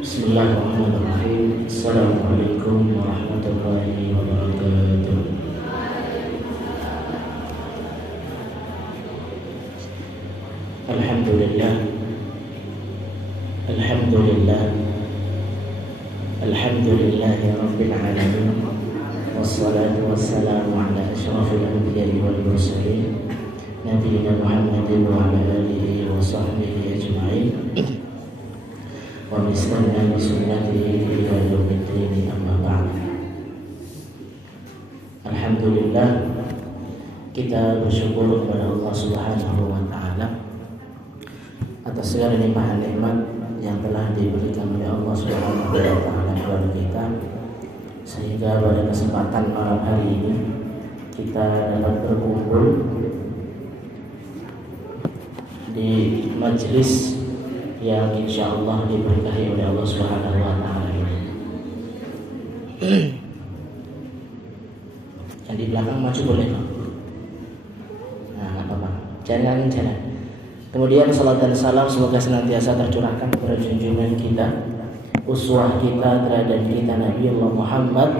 Bismillahirrahmanirrahim. Assalamualaikum warahmatullahi wabarakatuh. Alhamdulillah. Alhamdulillah. Alhamdulillahi rabbil alamin. Wassalatu wassalamu ala asyrafil anbiya'i wal mursalin nabiyina Muhammadin wa ala alihi wa sahbihi ajma'in. Wa bismillah bisunnatihi ila yaumiddin, amma ba'd. Alhamdulillah, kita bersyukur kepada Allah Subhanahu wa taala atas segala nikmat-nikmat yang telah diberikan oleh Allah Subhanahu wa taala kepada kita, sehingga pada kesempatan malam hari ini kita dapat berkumpul di majelis yang insya Allah diberkahi oleh Allah Subhanahu wa taala ini. Yang di belakang maju boleh kok. Nah, nggak apa-apa. Jangan. Kemudian salat dan salam semoga senantiasa tercurahkan kepada junjungan kita, uswah kita, teladan kita, Nabi Allah Muhammad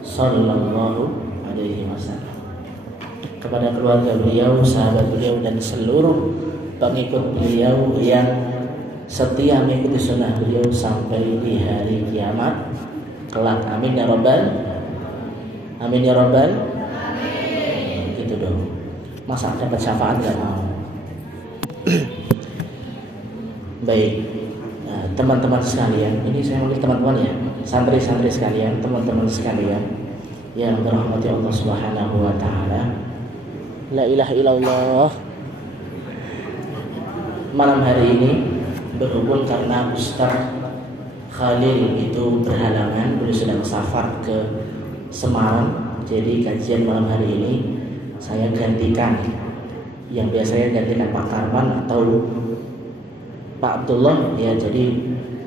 sallallahu alaihi wasallam, kepada keluarga beliau, sahabat beliau, dan seluruh pengikut beliau yang setia mengikuti sunnah beliau sampai di hari kiamat kelak. Amin ya rabbal amin ya rabbal amin. Gitu dong. Masa dapat syafaat gak mau? Baik, nah, teman-teman sekalian, ini saya manggil teman-teman ya, santri-santri sekalian, teman-teman sekalian yang dirahmati Allah Subhanahu wa taala. La ilaha illallah. Malam hari ini berhubung karena Ustaz Khalil itu berhalangan, beliau sedang safar ke Semarang, jadi kajian malam hari ini saya gantikan. Yang biasanya gantikan Pak Karman atau Pak Abdullah, ya, jadi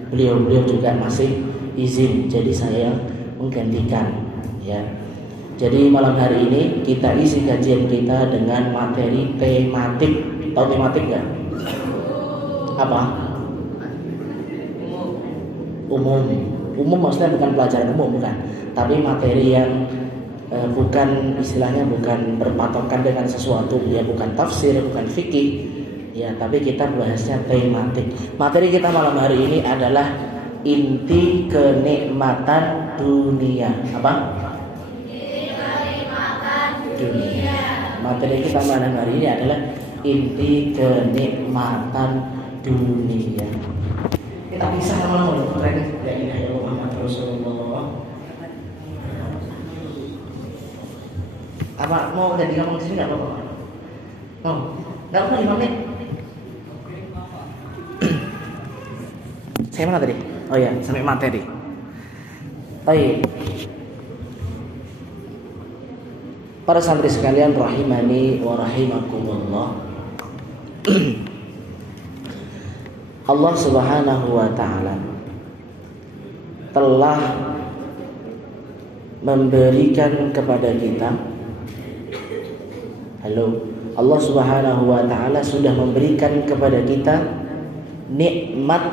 beliau juga masih izin, jadi saya menggantikan, ya. Jadi malam hari ini kita isi kajian kita dengan materi tematik. Tahu tematik nggak? Apa? Umum maksudnya bukan pelajaran umum, bukan, tapi materi yang bukan, istilahnya bukan berpatokan dengan sesuatu, ya, bukan tafsir, bukan fikih, ya, tapi kita bahasnya tematik. Materi kita malam hari ini adalah inti kenikmatan dunia. Apa? Inti kenikmatan dunia. Materi kita malam hari ini adalah inti kenikmatan dunia. Kita bisa sama-sama keren. La ilaha illallah Muhammad Rasulullah. Apa mau jadi ngomong di sini enggak apa-apa? Mau? Enggak apa-apa 5 menit. Saya mana tadi? Oh ya, sampai materi. Baik. Para santri sekalian rahimani wa rahimakumullah. Allah Subhanahu wa taala telah memberikan kepada kita, Allah Subhanahu wa taala sudah memberikan kepada kita nikmat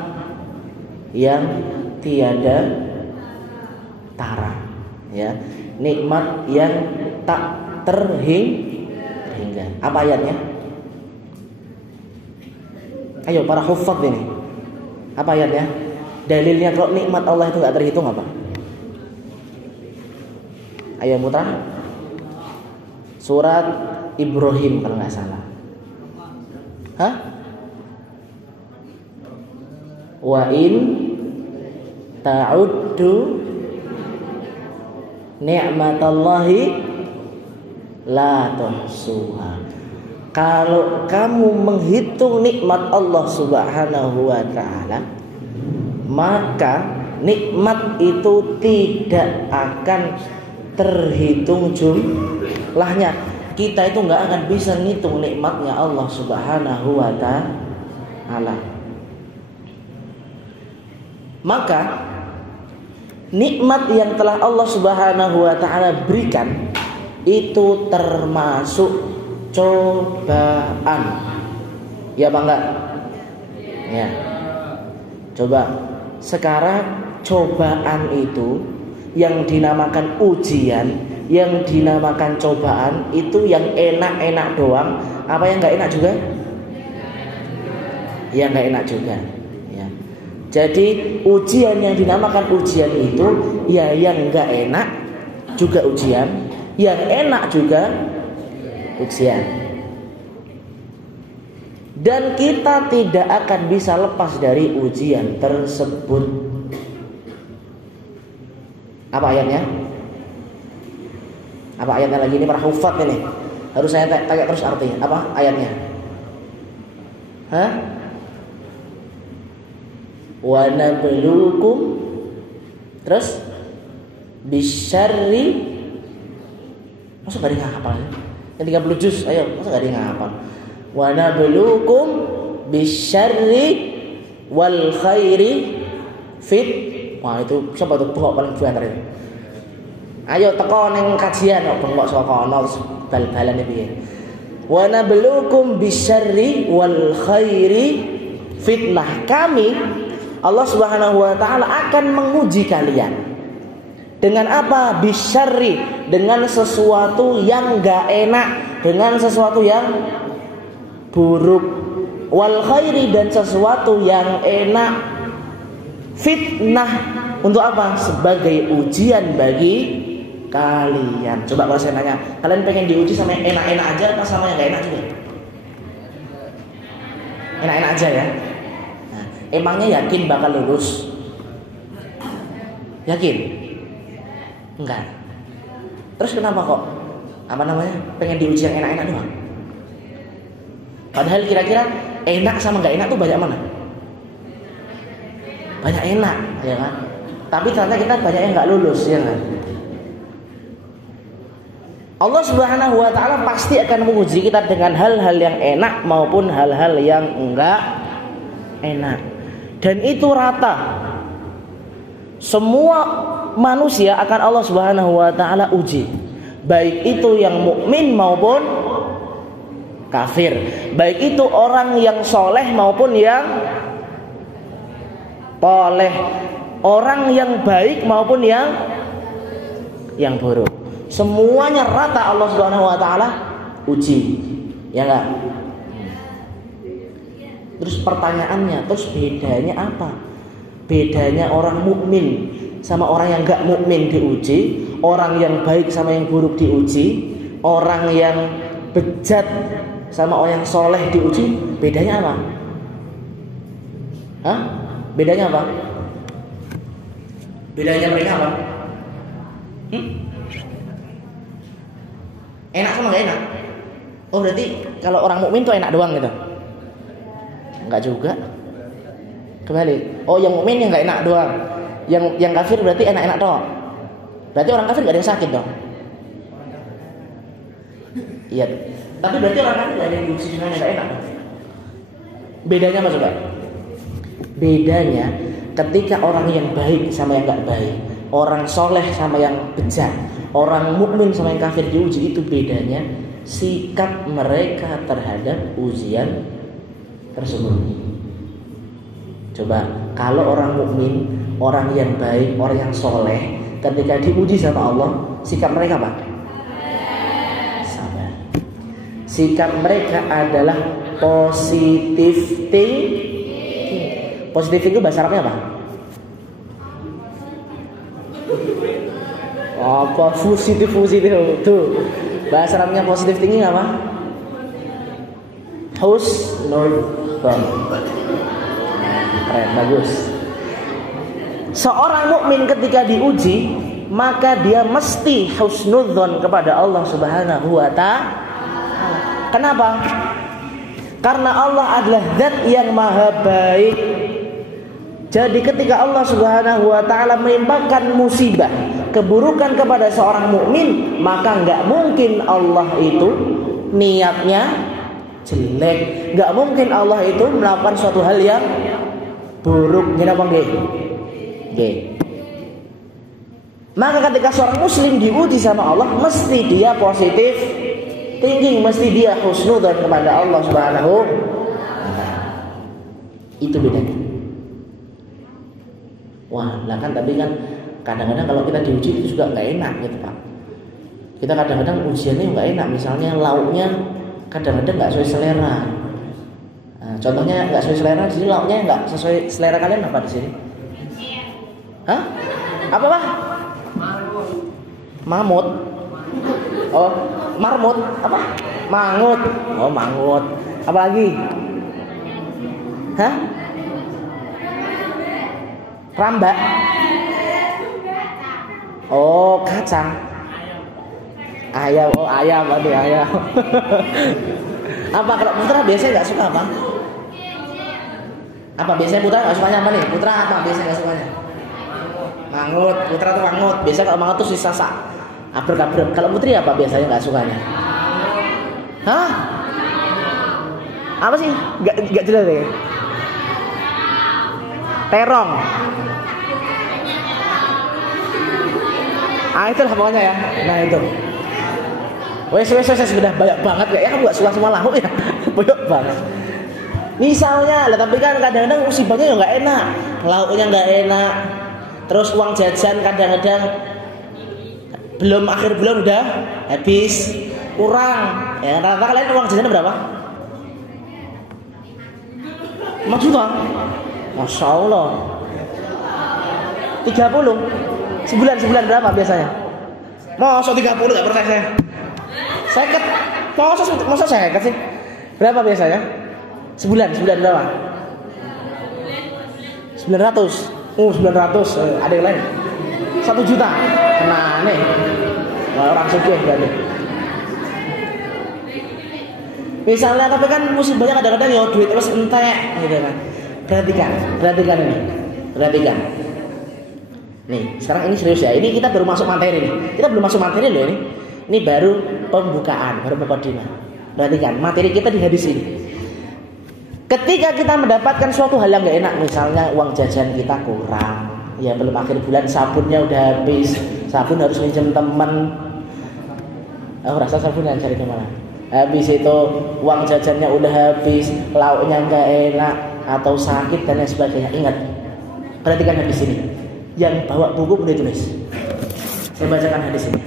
yang tiada tara, ya, nikmat yang tak terhingga. Apa ayatnya? Ayo para hufaz ini. Apa ayatnya? Dalilnya kalau nikmat Allah itu gak terhitung apa? Ayo putra. Surat Ibrahim kalau gak salah. Hah? Wa in ta'uddu ni'matallahi la tuhsuha. Kalau kamu menghitung nikmat Allah Subhanahu wa taala, maka nikmat itu tidak akan terhitung jumlahnya. Kita itu nggak akan bisa ngitung nikmatnya Allah Subhanahu wa taala. Maka nikmat yang telah Allah Subhanahu wa taala berikan itu termasuk cobaan. Ya apa enggak? Ya. Coba sekarang cobaan itu yang dinamakan ujian, yang dinamakan cobaan itu yang enak-enak doang, apa yang nggak enak juga? Yang nggak enak juga. Ya. Jadi ujian yang dinamakan ujian itu ya yang nggak enak juga ujian, yang enak juga ujian. Dan kita tidak akan bisa lepas dari ujian tersebut. Apa ayatnya? Apa ayatnya lagi ini para hufat ini? Harus saya tanya terus artinya. Apa ayatnya? Hah? Wa nabluukum terus bisyarri. Masa gak ada yang ngapal? Yang 30 juz, ayo, masa gak ada yang ngapal? Wa nabluukum bisyarri wal khairi fit. Wah itu siapa tuh bengok paling banter itu. Ayo teko ning kajian kok bengok saka ana bal-balan piye. Wa nabluukum bisyarri wal khairi fitnah. Kami Allah Subhanahu wa taala akan menguji kalian. Dengan apa? Bisyarri, dengan sesuatu yang enggak enak, dengan sesuatu yang buruk, wal khairi, dan sesuatu yang enak. Fitnah untuk apa? Sebagai ujian bagi kalian. Coba kalau saya nanya, kalian pengen diuji sama yang enak-enak aja apa sama yang gak enak juga? Enak-enak aja ya. Nah, emangnya yakin bakal lulus? Yakin? Enggak. Terus kenapa kok pengen diuji yang enak-enak doang? Padahal kira-kira enak sama gak enak tuh banyak mana? Banyak enak, ya kan? Tapi ternyata kita banyak yang gak lulus, ya kan? Allah Subhanahu wa taala pasti akan menguji kita dengan hal-hal yang enak maupun hal-hal yang enggak enak. Dan itu rata. Semua manusia akan Allah Subhanahu wa taala uji. Baik itu yang mukmin maupun kafir, baik itu orang yang soleh maupun yang toleh, orang yang baik maupun yang buruk, semuanya rata Allah Subhanahu wa taala uji, ya enggak? Terus pertanyaannya, terus bedanya apa? Bedanya orang mukmin sama orang yang enggak mukmin diuji, orang yang baik sama yang buruk diuji, orang yang bejat sama orang yang soleh diuji, bedanya apa? Hah? Bedanya apa? Bedanya mereka apa? Enak sama gak enak? Oh berarti kalau orang mukmin tuh enak doang gitu? Enggak juga. Kembali. Oh yang mukmin yang gak enak doang. Yang kafir berarti enak-enak doang. Berarti orang kafir gak ada yang sakit dong? Iya. Tapi berarti orang kafir gak ada yang diuji dengan yang gak enak. Bedanya apa coba? Bedanya ketika orang yang baik sama yang gak baik, orang soleh sama yang bejat, orang mukmin sama yang kafir diuji, itu bedanya sikap mereka terhadap ujian tersebut. Coba kalau orang mukmin, orang yang baik, orang yang soleh, ketika diuji sama Allah, sikap mereka apa? Sikap mereka adalah positive thinking. Positive thinking bahasa Arabnya apa? Apa positif tuh? Bahasa Arabnya positive thinking apa? Husnudzon. Keren, bagus. Seorang mukmin ketika diuji, maka dia mesti husnudzon kepada Allah Subhanahu wa ta'ala. Kenapa? Karena Allah adalah zat yang maha baik. Jadi ketika Allah Subhanahu wa ta'ala menimpakan musibah, keburukan kepada seorang mukmin, maka enggak mungkin Allah itu niatnya jelek. Enggak mungkin Allah itu melakukan suatu hal yang buruk. Gini apa nggih? Nggih. Maka ketika seorang muslim diuji sama Allah, mesti dia positif thinking, mesti dia husnudzon kepada Allah Subhanahu wa ta'ala. Itu bedanya. Wah, lah kan tapi kan kadang-kadang kalau kita diuji itu juga nggak enak gitu Pak. Kita kadang-kadang ujiannya nggak enak, misalnya lauknya kadang-kadang nggak sesuai selera. Nah, contohnya nggak sesuai selera, di sini lauknya nggak sesuai selera kalian apa di sini? Hah? Apa Pak? Mamut. Oh, marmut. Apa? Mangut. Oh, mangut. Apa lagi? Hah? Rambak. Oh, kacang. Ayam. Oh, ayam. Aduh, ayam. Apa kalau Putra biasanya nggak suka apa? Apa biasanya Putra nggak sukanya apa nih? Putra apa biasanya nggak sukanya? Mangut. Putra tuh mangut. Biasanya kalau mangut tuh sisa sak. Abrek-abrek. Kalau Putri apa biasanya nggak sukanya? Hah? Apa sih? Nggak jelas deh. Terong. Ah itulah pokoknya ya. Nah itu. Wes sudah banyak banget ya. Kamu nggak suka semua lauk ya? Banyak banget. Misalnya, lah tapi kan kadang-kadang musibahnya ya nggak enak. Lauknya nggak enak. Terus uang jajan kadang-kadang belum akhir bulan udah habis, kurang. Ya rata-rata kalian uang jajan berapa? 5 juta. Masya Allah. 30. Sebulan berapa biasanya? Masa 30 gak percaya saya. 50. Masa saya sih? Berapa biasanya? Sebulan berapa? 900. 900. Ada yang lain? 1 juta. Kena nih. Wah, orang sugih berarti. Misalnya tapi kan musibahnya kadang-kadang ya duit terus entek gitu kan. Perhatikan ini. Perhatikan. Nih, sekarang ini serius ya. Ini kita baru masuk materi nih. Kita belum masuk materi loh ini. Ini baru pembukaan, baru mukadimah. Perhatikan, materi kita di hadis ini. Ketika kita mendapatkan suatu hal yang gak enak, misalnya uang jajan kita kurang, ya belum akhir bulan sabunnya udah habis, sabun harus minjem teman. Oh, rasa sabun yang cari kemana? Habis itu uang jajannya udah habis, lauknya gak enak atau sakit dan lain sebagainya. Ingat, perhatikan hadis ini. Yang bawa buku boleh tulis. Saya bacakan hadis ini.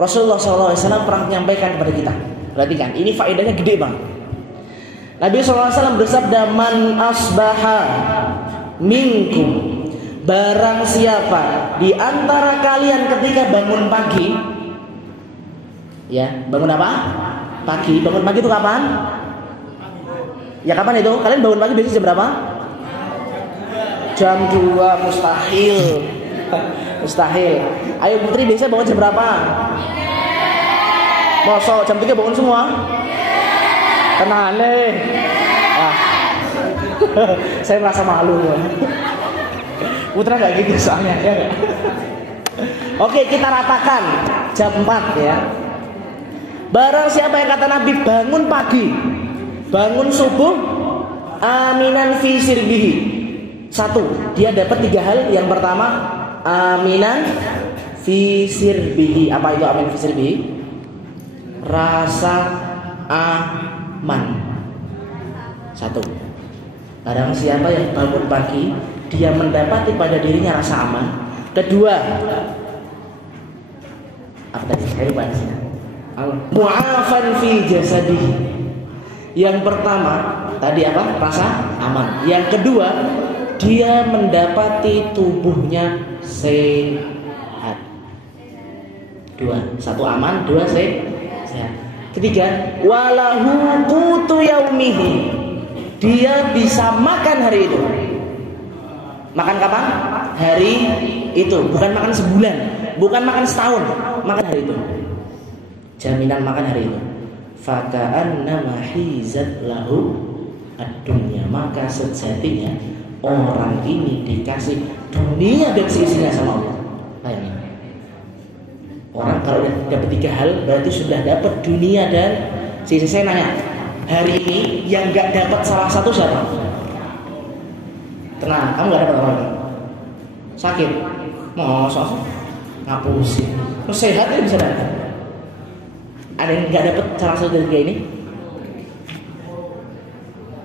Rasulullah SAW pernah menyampaikan kepada kita. Perhatikan, ini faedahnya gede banget. Nabi SAW bersabda, "Man asbaha minkum." Barang siapa di antara kalian ketika bangun pagi, ya bangun apa? Pagi. Bangun pagi itu kapan? Ya kapan itu? Kalian bangun pagi biasanya jam berapa? Jam 2 mustahil. Mustahil. Ayo Putri biasanya bangun jam berapa? Masa jam 3 bangun semua? Tenang nih. Wah. Saya merasa malu. Putra gak gitu soalnya ya gak? Oke, kita ratakan jam 4 ya. Barang siapa yang kata Nabi bangun pagi, bangun subuh, aminan fi sirbihi. 1, dia dapat 3 hal. Yang pertama, aminan fi sirbihi. Apa itu amin fi sirbihi? Rasa aman. 1. Barang siapa yang bangun pagi, dia mendapati pada dirinya rasa aman. 2, apa tadi? Saya lupa di sini. Mu'afan fi jasadihi. Yang pertama tadi apa? Rasa aman. Yang kedua, dia mendapati tubuhnya sehat. 2, 1 aman, 2 sehat. 3, walahu qutu yaumihi. Dia bisa makan hari itu. Makan kapan? Hari itu, bukan makan sebulan, bukan makan setahun, makan hari itu. Jaminan makan hari itu. Faka'annama hizat lahu ad-dunya. Maka sejatinya orang ini dikasih dunia dan seisinya sama Allah. Bayangin. Orang kalau dapat 3 hal berarti sudah dapat dunia dan seisi. Saya nanya, hari ini yang gak dapat salah satu siapa? Tenang, kamu gak dapat apa-apa. Sakit, masa ngapusin. Terus sehat ya bisa dapat. Ada yang gak dapat salah satu dari 3 ini?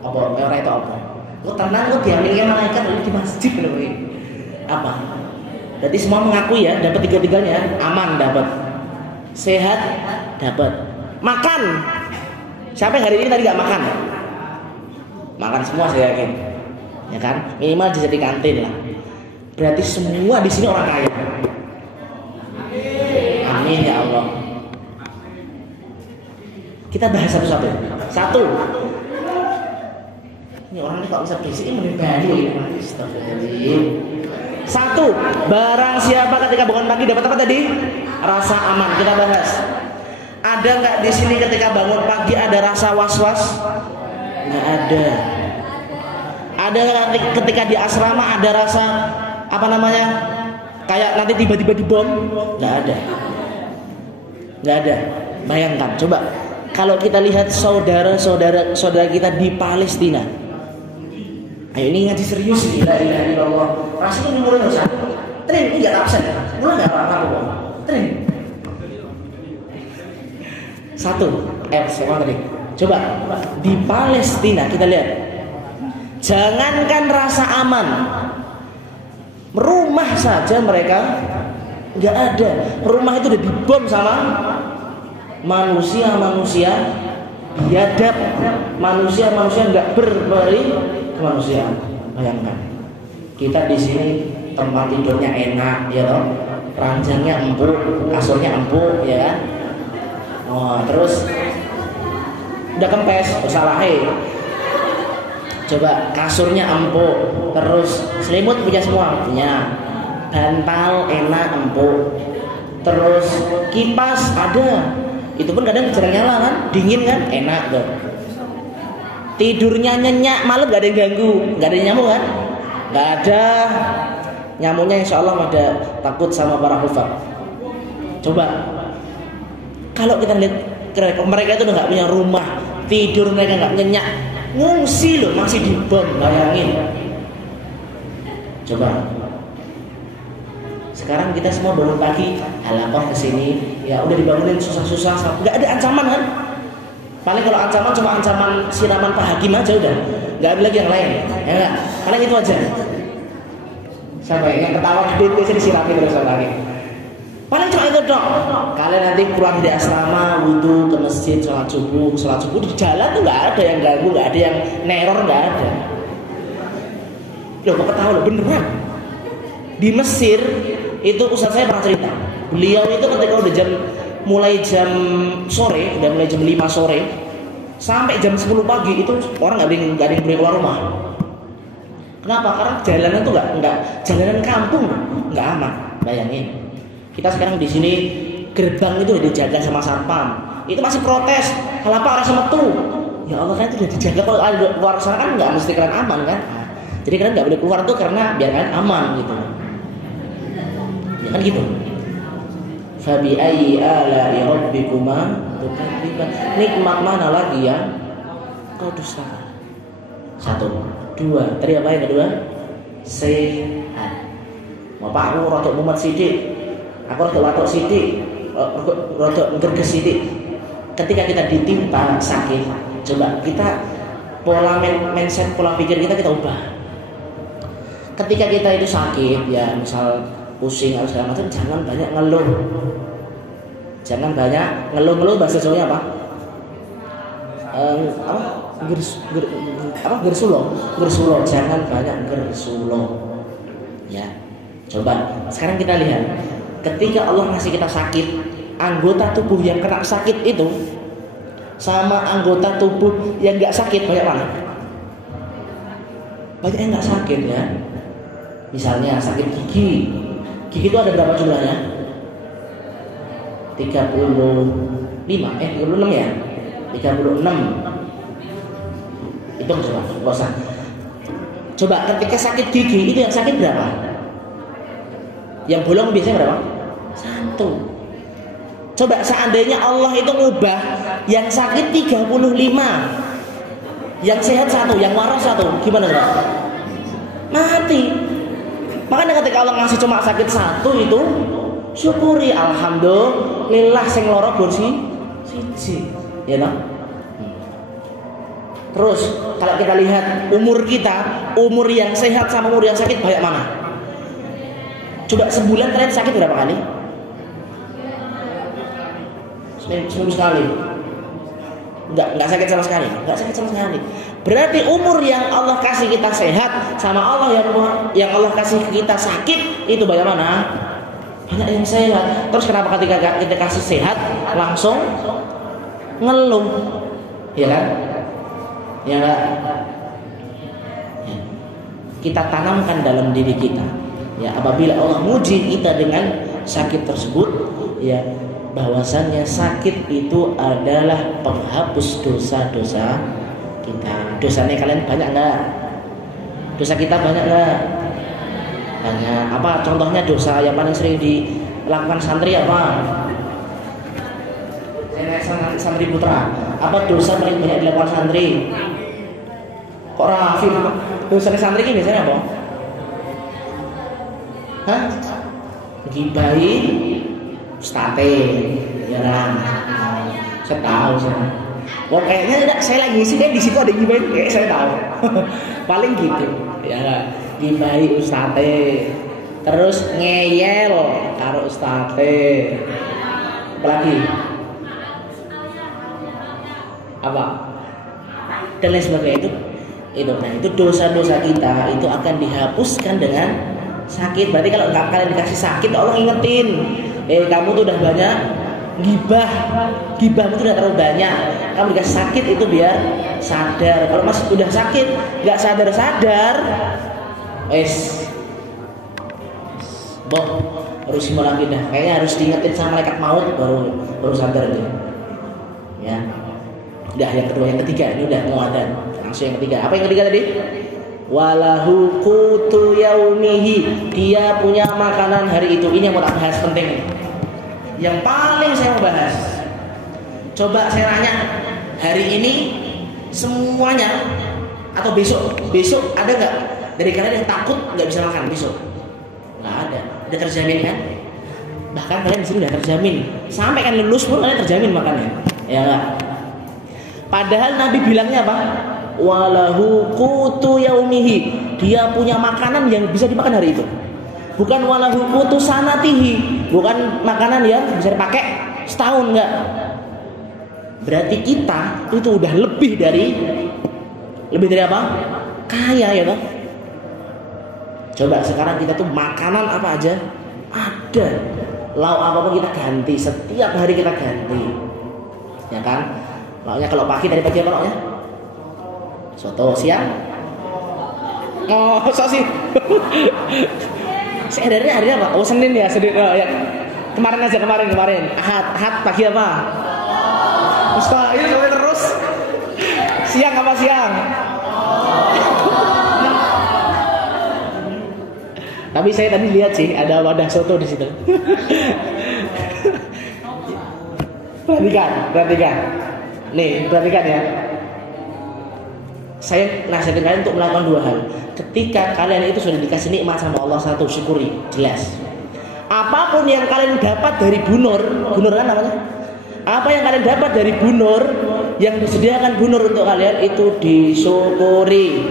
Apa? Orang itu apa? Lo tenang, lo diambilkan malaikat lo di masjid loh ini. Apa? Berarti semua mengakui ya, dapat tiga-tiganya. Aman dapat, sehat dapat, makan. Siapa yang hari ini tadi nggak makan? Makan semua saya yakin, ya kan? Minimal jadi kantin lah. Berarti semua di sini orang kaya. Amin ya Allah. Kita bahas satu-satu. Satu. Ini orang ini kok bisa berisik ini baru ya. Astagfirullahaladzim. Satu, barang siapa ketika bangun pagi dapat apa tadi? Rasa aman. Kita bahas. Ada nggak di sini ketika bangun pagi ada rasa was-was? Nggak ada. Ada nggak ketika di asrama ada rasa apa namanya? Kayak nanti tiba-tiba dibom? Nggak ada. Nggak ada. Bayangkan, coba kalau kita lihat saudara kita di Palestina. Ayo ini ngaji serius nih, la ilaha illallah. Rasanya mulai nggak usah. Tren ini nggak absen. Mulai nggak apa-apa kok. Tren. Satu, siapa tadi? Coba di Palestina kita lihat. Jangankan rasa aman, rumah saja mereka nggak ada. Rumah itu udah dibom sama manusia biadab, manusia nggak berperi kemanusiaan. Bayangkan kita di sini tempat tidurnya enak ya loh, ranjangnya empuk, kasurnya empuk ya kan. Oh, terus udah kempes, salahe. Coba kasurnya empuk, terus selimut punya semua, punya. Bantal enak empuk. Terus kipas ada. Itu pun kadang jarang nyala kan, dingin kan, enak tuh. Tidurnya nyenyak, malam gak ada yang ganggu, gak ada nyamuk kan? Gak ada. Nyamuknya insya Allah pada takut sama para hufaz. Coba kalau kita lihat mereka itu udah gak punya rumah, tidur mereka gak nyenyak, ngungsi loh, masih dibom, bayangin. Coba sekarang kita semua bangun pagi, halapan kesini, ya udah dibangunin susah-susah, nggak ada ancaman kan? Paling kalau ancaman cuma ancaman siraman Pak Hakim aja udah, nggak ada lagi yang lain, ya nggak? Paling itu aja. Sampai yang ketawa gede biasanya disirami terus lagi. Paling cuma itu dong. Kalian nanti pulang dari asrama, wudhu ke masjid, sholat subuh di jalan tuh nggak ada yang ganggu, nggak ada yang neror, nggak ada. Loh kok ketawa loh, beneran? Di Mesir itu ustaz saya pernah cerita, beliau itu ketika udah mulai jam 5 sore sampai jam 10 pagi itu orang nggak ada yang boleh keluar rumah. Kenapa? Karena jalanan tuh nggak jalanan kampung nggak aman. Bayangin, kita sekarang di sini gerbang itu udah dijaga sama satpam, itu masih protes, kenapa orang semetu? Ya Allah kan itu udah dijaga, kalau ada keluar sana kan nggak mesti kalian aman kan? Jadi kalian nggak boleh keluar tuh karena biar kalian aman gitu. Ya kan gitu. Fabi ayyi ala'i rabbikuma tukadziban. Nikmat mana lagi yang kau dustakan? 1, 2, tadi apa yang kedua? Sehat. Bapak aku rodok mumet sithik. Aku rodok watuk sithik. Rodok gerges sithik. Ketika kita ditimpa sakit, coba kita pola mindset, pola pikir kita ubah. Ketika kita itu sakit, ya misal pusing atau segala macam, jangan banyak ngeluh. Jangan banyak ngeluh bahasa Jawanya apa? Gersulo. Jangan banyak gersulo. Ya. Coba sekarang kita lihat, ketika Allah ngasih kita sakit, anggota tubuh yang kena sakit itu sama anggota tubuh yang nggak sakit banyak mana? Banyak yang nggak sakit ya. Misalnya sakit gigi itu ada berapa jumlahnya? 36 ya? 36. Hitung coba, bosan. Coba ketika sakit gigi itu yang sakit berapa? Yang bolong biasanya berapa? 1. Coba seandainya Allah itu ngubah yang sakit 35, yang sehat 1, yang waras 1, gimana coba? Mati. Makanya ketika Allah ngasih cuma sakit 1 itu, syukuri, alhamdulillah sing loro kursi siji, ya toh? Terus kalau kita lihat umur kita, umur yang sehat sama umur yang sakit banyak mana? Coba sebulan kalian sakit berapa kali? Seminggu sekali. Enggak sakit sama sekali. Enggak sakit sama sekali. Berarti umur yang Allah kasih kita sehat sama Allah yang Allah kasih kita sakit itu bagaimana? Banyak yang sehat. Terus kenapa ketika kita kasih sehat langsung ngeluh? Ya kan? Ya enggak? Ya. Kita tanamkan dalam diri kita. Ya, apabila Allah muji kita dengan sakit tersebut, ya bahwasannya sakit itu adalah penghapus dosa-dosa kita. Dosanya kalian banyak nggak? Dosa kita banyak nggak? Banyak. Apa contohnya dosa yang paling sering dilakukan santri apa? Santri putra. Apa dosa paling banyak dilakukan santri? Kok Rafi? Dosanya santri ini biasanya apa? Hah? Gibai state, ya kan? Saya tahu saya. Wah kayaknya enggak, saya lagi sih kayak di situ ada gibai, kayak saya tahu. Paling gitu, ya gibai ustate, terus ngeyel karo ustate. Apalagi? Apa? Dan lain sebagainya itu. Nah itu dosa-dosa kita itu akan dihapuskan dengan sakit. Berarti kalau kalian dikasih sakit, Allah ingetin. Kamu tuh udah banyak gibahmu tuh udah terlalu banyak. Kamu dikasih sakit itu biar sadar. Kalau masih udah sakit nggak sadar, harus mulai lagi dah. Kayaknya harus diingetin sama malaikat maut baru sadar dia. Ya, udah yang kedua, yang ketiga ini udah mau ada. Langsung yang ketiga. Apa yang ketiga tadi? Walahu qutu yaumihi, dia punya makanan hari itu. Ini yang mau tak bahas, penting. Yang paling saya mau bahas. Coba saya tanya, hari ini semuanya atau besok ada nggak dari kalian yang takut nggak bisa makan besok? Nggak ada, udah terjamin kan? Bahkan kalian di sini udah terjamin. Sampai kan lulus pun kalian terjamin makannya, ya nggak? Padahal Nabi bilangnya apa? Walahu qutu yaumihi, dia punya makanan yang bisa dimakan hari itu. Bukan walahu qutu sanatihi, bukan makanan yang bisa dipakai setahun, enggak. Berarti kita itu udah lebih dari apa? Kaya, ya toh. Coba sekarang kita tuh makanan apa aja ada. Lauk apapun kita ganti, setiap hari kita ganti. Ya kan? Lauknya kalau pagi dari pagi apa lauknya? Soto, siang? Oh, so sih. Sebenarnya hari apa? Oh, Senin ya, Senin. Oh, ya. Kemarin. Ahad pagi apa? Mustahil sampai terus. Siang apa siang? Tapi saya tadi lihat sih ada wadah soto di situ. Perhatikan. Nih, perhatikan ya. Saya nasihatin kalian untuk melakukan dua hal. Ketika kalian itu sudah dikasih nikmat sama Allah, satu, syukuri, jelas. Apapun yang kalian dapat dari bunur kan namanya? Apa yang kalian dapat dari bunur, yang disediakan bunur untuk kalian itu disyukuri.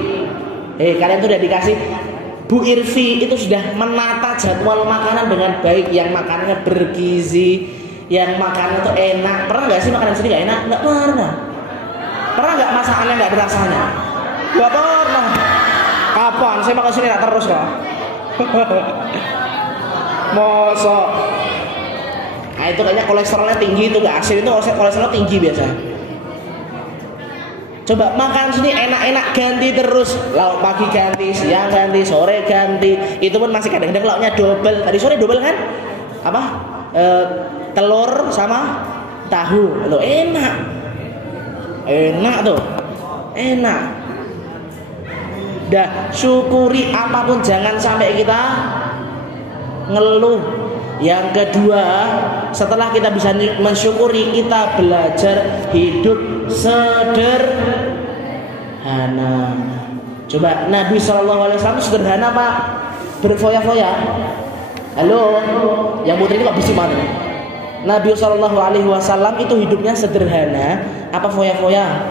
Kalian tuh udah dikasih, Bu Irfi itu sudah menata jadwal makanan dengan baik, yang makanannya bergizi, yang makanannya tuh enak. Pernah nggak sih makanan sini nggak enak? Nggak pernah. Pernah nggak masakannya nggak ada rasanya? Nggak pernah. Kapan? Saya makan sini nggak terus kok. Mosok. Nah itu kayaknya kolesterolnya tinggi, itu nggak asin, itu kolesterol tinggi biasa. Coba makan sini enak-enak, ganti terus. Lauk pagi ganti, siang ganti, sore ganti. Itu pun masih kadang-kadang lauknya double. Tadi sore double kan? Apa? Telur sama tahu. Loh enak. Enak tuh. Enak. Dah, syukuri apapun, jangan sampai kita ngeluh. Yang kedua, setelah kita bisa mensyukuri, kita belajar hidup sederhana. Coba Nabi SAW sederhana Pak, berfoya-foya. Halo, yang putri ini kok bisik banget. Nabi SAW itu hidupnya sederhana, apa foya-foya?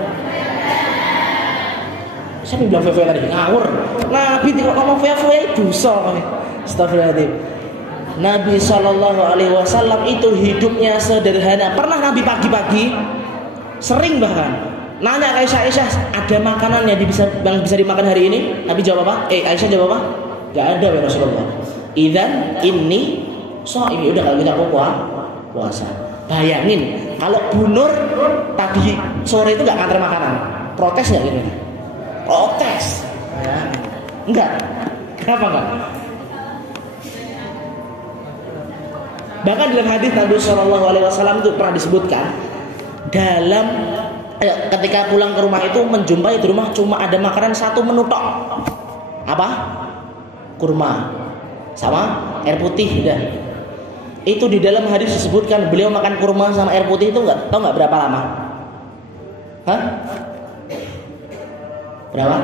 Siapa yang bilang foya-foya tadi? Ngawur. Nabi tidak ngomong foya-foya itu dosa. Astagfirullahaladzim. Nabi Shallallahu Alaihi Wasallam itu hidupnya sederhana. Pernah Nabi pagi-pagi sering bahkan nanya ke Aisyah, ada makanan yang bisa dimakan hari ini? Nabi jawab apa? Aisyah jawab apa? Gak ada ya Rasulullah. Idzan inni shaim. Udah kalau kita puasa. Bayangin kalau Bu Nur tadi sore itu gak nganter makanan, protes gak gitu? Protes. Ya. Enggak. Kenapa enggak? Bahkan dalam hadis Nabi Shallallahu Alaihi Wasallam itu pernah disebutkan dalam ketika pulang ke rumah itu menjumpai di rumah cuma ada makanan satu menu tok. Apa? Kurma sama air putih udah. Itu di dalam hadis disebutkan beliau makan kurma sama air putih itu tahu nggak berapa lama? Hah? Berapa?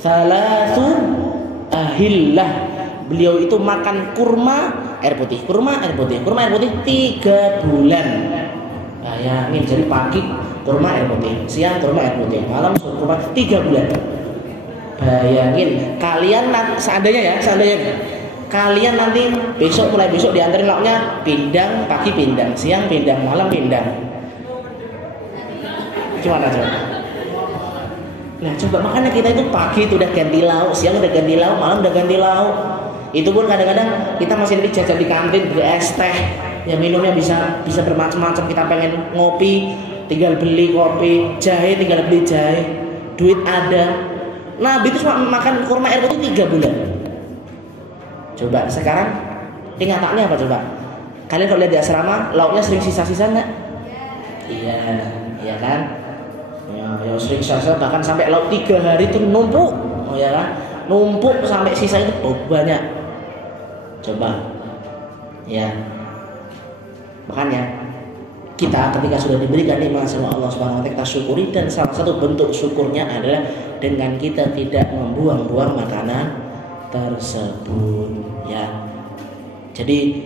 Salasu ahillah. Beliau itu makan kurma air putih 3 bulan. Bayangin, jadi pagi kurma air putih, siang kurma air putih, malam kurma 3 bulan. Bayangin kalian seandainya kalian nanti mulai besok diantarin lauknya pindang, pagi pindang, siang pindang, malam pindang. Gimana coba? Nah coba, makanya kita itu pagi itu udah ganti lauk, siang udah ganti lauk, malam udah ganti lauk. Itu pun kadang-kadang kita masih lebih jajan di kantin, beli es teh, yang minumnya bisa bermacam-macam. Kita pengen ngopi, tinggal beli kopi, jahe tinggal beli jahe, duit ada. Nabi itu cuma makan kurma air putih 3 bulan. Coba sekarang kenyataannya apa coba? Kalian kalau lihat di asrama, lauknya sering sisa-sisa enggak? Iya kan? Ya sering sisa, bahkan sampai lauk 3 hari itu numpuk, ya kan? Numpuk sampai sisa itu banyak. Coba, ya. Makanya kita ketika sudah diberikan nikmat sama Allah Subhanahu wa taala, kita syukuri, dan salah satu bentuk syukurnya adalah dengan kita tidak membuang-buang makanan tersebut, ya. Jadi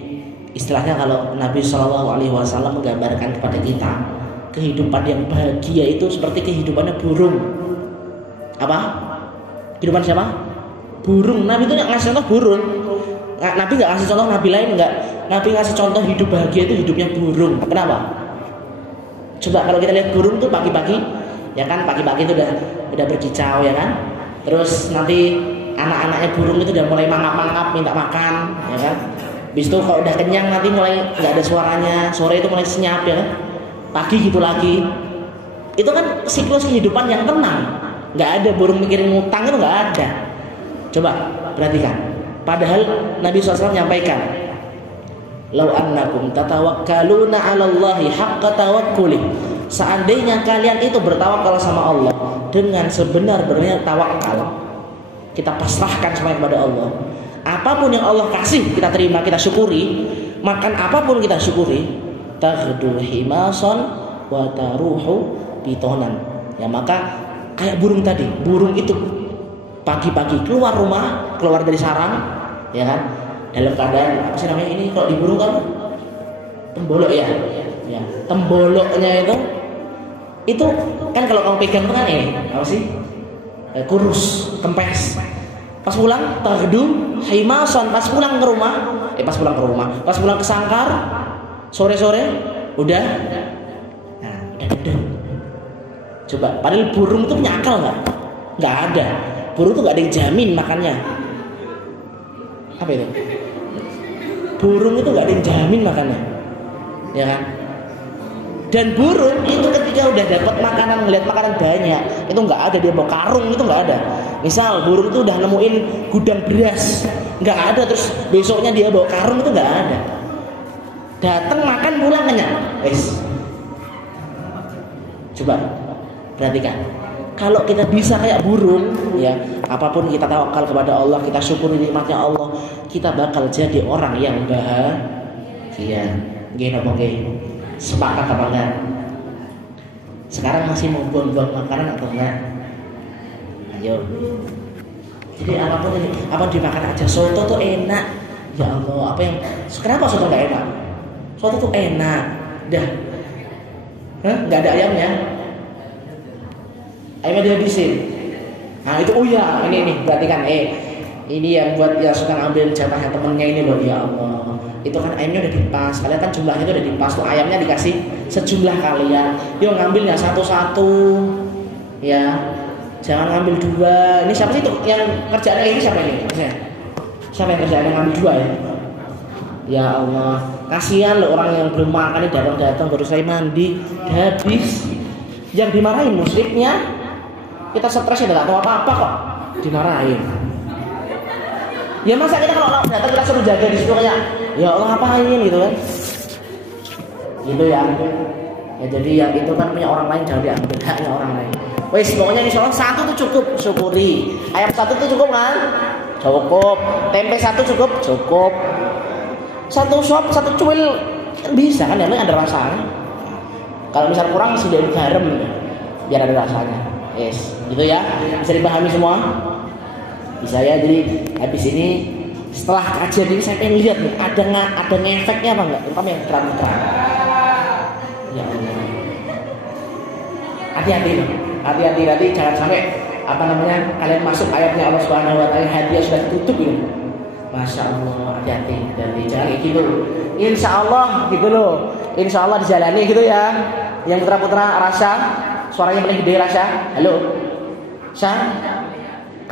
istilahnya kalau Nabi Shallallahu Alaihi Wasallam menggambarkan kepada kita kehidupan yang bahagia itu seperti kehidupannya burung. Apa? Kehidupan siapa? Burung. Nabi itu ngasih contoh burung. Nabi nggak ngasih contoh nabi lain, nggak. Nabi ngasih contoh hidup bahagia itu hidupnya burung. Kenapa? Coba kalau kita lihat burung tuh pagi-pagi, ya kan, pagi-pagi itu udah berkicau, ya kan. Terus nanti anak-anaknya burung itu udah mulai mangap-mangap minta makan, ya kan. Habis itu kalau udah kenyang nanti mulai nggak ada suaranya, sore itu mulai senyap, ya kan. Pagi gitu lagi. Itu kan siklus kehidupan yang tenang. Nggak ada burung mikirin ngutang, itu nggak ada. Coba perhatikan. Padahal Nabi SAW menyampaikan, "Lau annakum tatawakkaluna 'alallahi haqqa tawakkuli." Seandainya kalian itu bertawakal sama Allah dengan sebenar-benarnya tawakal, kita pasrahkan semuanya kepada Allah. Apapun yang Allah kasih kita terima, kita syukuri. Makan apapun kita syukuri. Taghdu himasan wa taruhu bitonan. Ya maka kayak burung tadi, burung itu pagi-pagi keluar rumah, keluar dari sarang, ya kan, dalam keadaan apa sih namanya ini kalau di burung kan tembolok, ya temboloknya itu kan kalau kamu pegang itu kan apa sih, kurus, kempes. Pas pulang taghdu himasan, pas pulang ke sangkar sore-sore udah gedeng. Coba, padahal burung itu punya akal nggak ada. Burung itu nggak ada yang jamin makannya. Apa itu? Burung itu nggak ada yang jamin makannya, ya kan? Dan burung itu ketika udah dapat makanan, ngeliat makanan banyak, itu nggak ada dia bawa karung, itu nggak ada. Misal burung itu udah nemuin gudang beras, nggak ada, terus besoknya dia bawa karung, itu nggak ada. Datang makan pulang kenyang. Coba perhatikan. Kalau kita bisa kayak burung, ya, apapun kita tawakal kepada Allah, kita syukuri nikmatnya Allah, kita bakal jadi orang yang bahagia. Gini, sepakat apa enggak? Sekarang masih mau buang-buang makanan atau enggak? Ayo. Jadi apapun ini, apa dimakan aja. Soto tuh enak. Ya Allah, kenapa soto enggak enak? Soto tuh enak. Dah. Enggak ada ayamnya. Ayamnya dihabisin. Nah itu ini perhatikan, Ini yang buat yang suka ngambil jatahnya temennya ini loh, ya Allah. Itu kan ayamnya udah dipas, kalian kan jumlahnya itu udah dipas tuh, ayamnya dikasih sejumlah kalian. Yuk ngambilnya satu-satu, ya. Jangan ngambil dua. Ini siapa sih tuh yang kerjaannya ini siapa ini? Maksudnya, siapa yang kerjaannya ngambil dua ya? Ya Allah, kasihan loh orang yang belum makan ini datang baru saya mandi, udah habis. Yang dimarahin musyriknya, kita stresnya nggak tahu apa-apa kok dimarahin. Ya masa kita kalau datang kita suruh jaga di situ kayak, ya Allah ngapain gitu kan? Gitu ya. Ya jadi yang itu kan punya orang lain, jangan diambil haknya orang lain. Wes pokoknya insya Allah satu tuh cukup, syukuri. Ayam satu tuh cukup kan? Cukup. Tempe satu cukup, cukup. Satu sop, satu cuil bisa kan? Yang penting ada rasanya. Kalau misal kurang sediain garam biar ada rasanya. Yes, gitu ya. Bisa dipahami semua? Bisa ya. Jadi habis ini setelah kajian ini saya pengen lihat nih ada ngefeknya apa enggak? Terutama yang terang-terang. Ya Allah. Hati-hati nanti jangan sampai kalian masuk ayatnya Allah Subhanahu wa taala hadiah sudah ditutup ini. Masya Allah, hati-hati dan jangan kayak gitu. Insya Allah gitu loh. Insya Allah dijalani gitu ya. Yang putra-putra Rasya, suaranya paling gede Rasya. Halo, Rasya,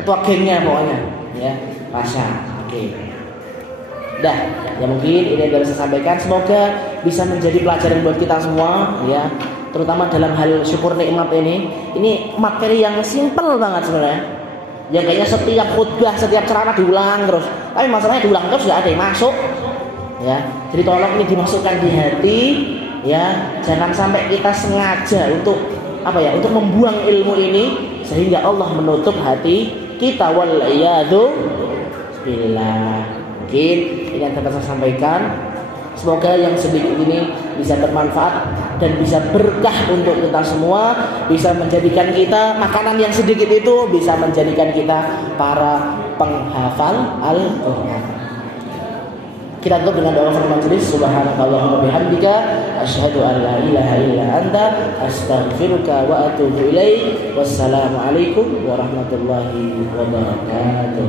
ketua gengnya pokoknya, ya Rasya. Oke. Dah, ya mungkin ini yang bisa saya sampaikan. Semoga bisa menjadi pelajaran buat kita semua, ya. Terutama dalam hal syukur nikmat ini. Ini materi yang simple banget sebenarnya. Yang kayaknya setiap khutbah, setiap ceramah diulang terus. Tapi masalahnya diulang terus nggak ada yang masuk, ya. Jadi tolong ini dimasukkan di hati, ya. Jangan sampai kita sengaja untuk untuk membuang ilmu ini sehingga Allah menutup hati kita. Waliyadu billah. Mungkin ini yang dapat saya sampaikan. Semoga yang sedikit ini bisa bermanfaat dan bisa berkah untuk kita semua, bisa menjadikan kita makanan yang sedikit itu bisa menjadikan kita para penghafal Al-Qur'an. Kita tutup dengan doa firman majelis. Subhanakallahumma bihamdika asyhadu an la ilaha illa anta astaghfiruka wa atubu ilaik. Wassalamualaikum warahmatullahi wabarakatuh.